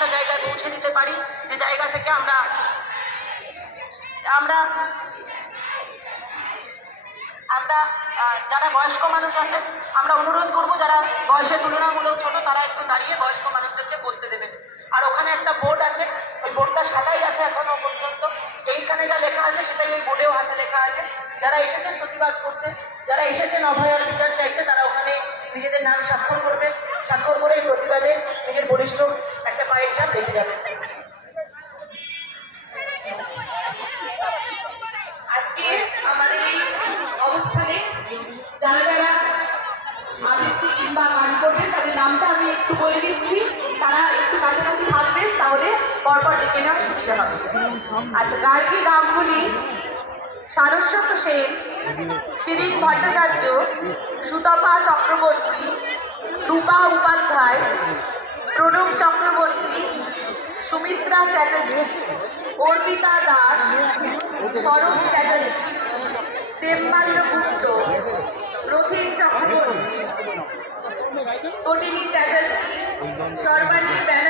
একটা জায়গায় পৌঁছে দিতে পারি, যে জায়গা থেকে আমরা আমরা আমরা যারা বয়স্ক মানুষ আছে আমরা অনুরোধ করব, যারা বয়সে তুলনামূলক ছোট তারা একটু দাঁড়িয়ে বয়স্ক মানুষদেরকে বসতে দেবেন। আর ওখানে একটা বোর্ড আছে, ওই বোর্ডটা সাদাই আছে এখনো পর্যন্ত, এইখানে যা লেখা আছে সেটাই ওই বোর্ডেও হাতে লেখা আছে। যারা এসেছেন প্রতিবাদ করতে, যারা এসেছেন অভয়ার বিচার চাইতে, তারা ওখানে নিজেদের নাম স্বাক্ষর করবেন। স্বাক্ষর করে এই প্রতিবাদে নিজের বলিষ্ঠ একটা পায়ের ছাপ রেখে যাবেন। আজকে আমাদের এই অবস্থানে যারা যারা আবৃত্তি কিংবা গান করবেন তাদের নামটা আমি একটু বলে দিচ্ছি, তারা একটু কাছাকাছি থাকবেন, তাহলে পরপর ডেকে নেওয়ার সুবিধা হবে। আচ্ছা, গায়কী নামগুলি: সারস্বত সেন, শিরিন ভট্টাচার্য, সুতপা চক্রবর্তী, রূপা উপাধ্যায়, প্রণব চক্রবর্তী, সুমিত্রা চ্যাটার্জি, অর্পিতা দাস, সরব চ্যাটার্জি, দেবমাল্য গুপ্ত, রথীন চক্রবর্তী, তটিনী চ্যাটার্জি, সর্বাণী ব্যানার্জি।